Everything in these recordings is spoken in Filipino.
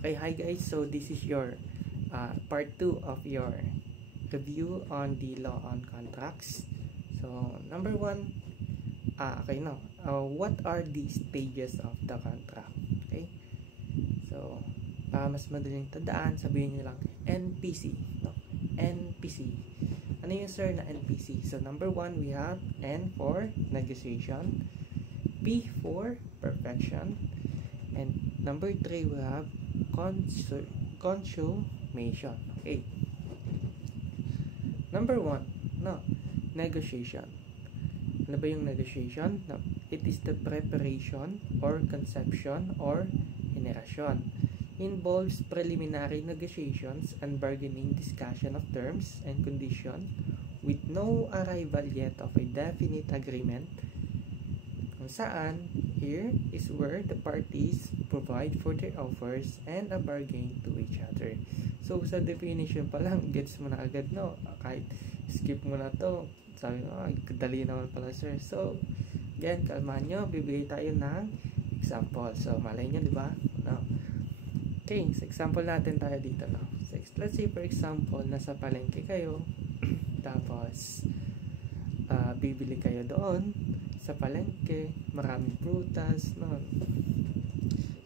Okay, hi guys. So this is your part 2 of your review on the law on contracts. So number 1, okay no. What are the stages of the contract? Okay. So mas madaling tandaan, sabihin niyo lang NPC, no? NPC. Ano yun sir na NPC? So number 1, we have N for negotiation, P for perfection, and number 3 we have consummation. Okay. Number 1, no, negotiation. Ano ba yung negotiation? No, it is the preparation or conception or generation. Involves preliminary negotiations and bargaining discussion of terms and conditions with no arrival yet of a definite agreement. Kung saan, here is where the parties provide for their offers and a bargain to each other. So, sa definition pa lang, gets mo na agad, no? Kahit skip mo na to, sabi mo, dali naman pala, sir. So, again, kalmahan nyo, bibigay tayo ng example. So, malay nyo, di ba? No. Okay, so example natin tayo dito, no? So, let's say, for example, nasa palengke kayo, tapos, bibili kayo doon sa palengke, maraming prutas, no?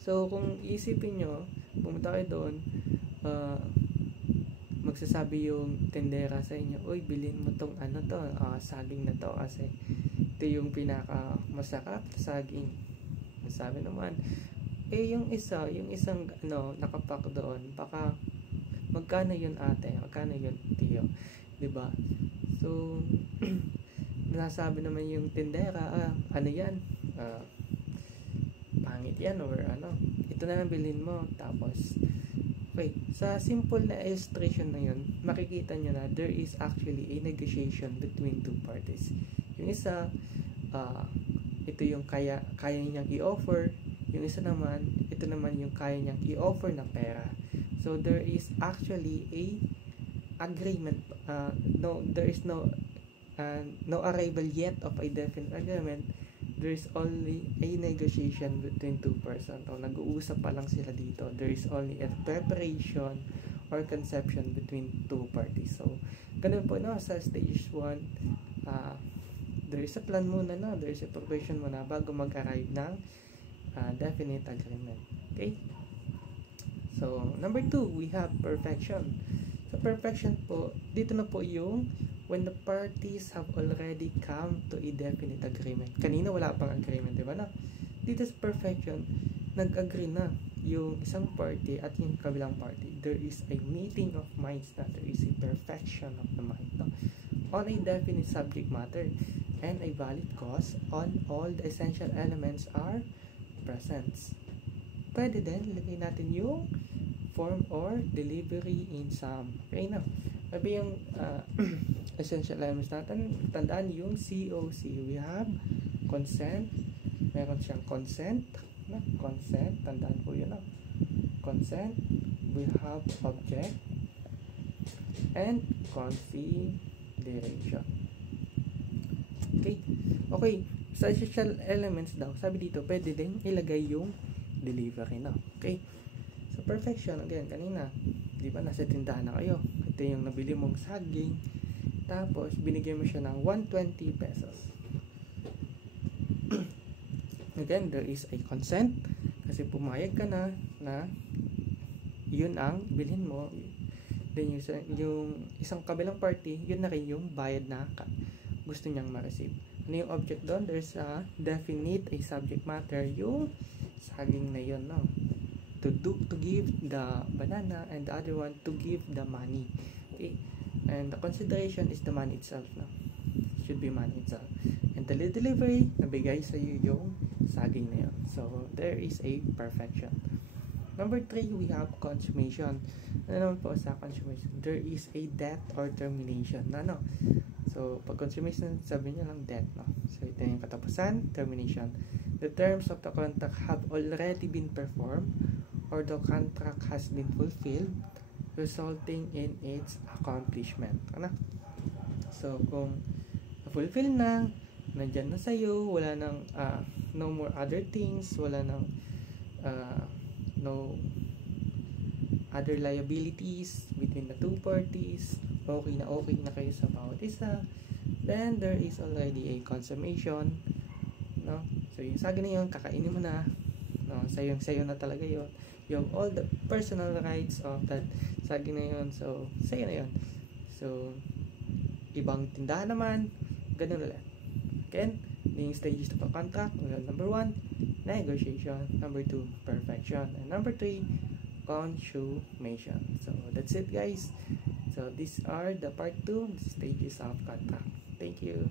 So, kung isipin nyo, pumunta kayo doon, magsasabi yung tendera sa inyo, uy, bilhin mo tong ano to, saging na to, kasi ito yung pinaka masarap saging. Sabi naman, yung isang ano, nakapak doon, baka magkano yun ate, magkano yun tiyo, diba? So, nasabi naman yung tendera, ano yan, pangit yan, or ano, ito na lang bilhin mo. Tapos, okay, sa simple na illustration na yun, makikita nyo na there is actually a negotiation between two parties. Yung isa, ito yung kaya niyang i-offer, yung isa naman, ito naman yung kaya niyang i-offer na pera. So, there is actually a agreement, there is no arrival yet of a definite agreement. There is only a negotiation between two persons. O, nag-uusap pa lang sila dito. There is only a preparation or conception between two parties. So, ganun po, no? Sa stage 1, there is a plan muna, no? There is a preparation muna bago mag-arrive ng definite agreement. Okay? So, number 2, we have perfection. Sa perfection po, dito na po yung when the parties have already come to a definite agreement. Kanina wala pang agreement, di ba na? Dito sa perfection, nag-agree na yung isang party at yung kabilang party. There is a meeting of minds na there is a perfection of the mind, no? On a definite subject matter and a valid cause on all the essential elements are present. Pwede din, lagay natin yung form or delivery in sum. Okay na. Sabi yung essential elements natin, tandaan yung COC. We have consent. Meron siyang consent. No? Consent. Tandaan po yun. No? Consent. We have object. And consideration. Okay. Okay. Sa essential elements daw, sabi dito, pwede din ilagay yung delivery na. Okay. So, perfection, again, kanina, di ba, nasa tindahan na kayo. Ito yung nabili mong saging. Tapos, binigyan mo siya ng 120 pesos. Again, there is a consent. Kasi pumayag ka na yun ang bilhin mo. Then, yung isang kabilang party, yun na rin yung bayad na gusto niyang ma-receive. Ano yung object doon? There's a definite, a subject matter, yung saging na yun, no? To give the banana, and the other one to give the money. Okay, and the consideration is the money itself, no? Should be money itself, and the delivery, nabigay sa iyo yung saging na yun. So there is a perfection. Number 3, we have consummation. Ano naman po sa consummation? There is a death or termination. No? So pag consummation, sabi niya lang death, no? So ito yung katapusan, termination. The terms of the contract have already been performed, or the contract has been fulfilled, resulting in its accomplishment. Ano? So, kung na-fulfill na, nandyan na sa'yo, wala nang, no more other things, wala nang, no other liabilities between the two parties, okay na kayo sa bawat isa, then there is already a consummation, no? So yung saging na yun, kakainin mo na, no? Sayo na talaga yun. Yung all the personal rights of that saging na yun, so sayo na yun. So ibang tindahan naman, ganun ulit. Again, yung stages of a contract, number 1, negotiation, number 2, perfection, and number 3, consummation. So that's it, guys. So these are the part 2 stages of contract. Thank you.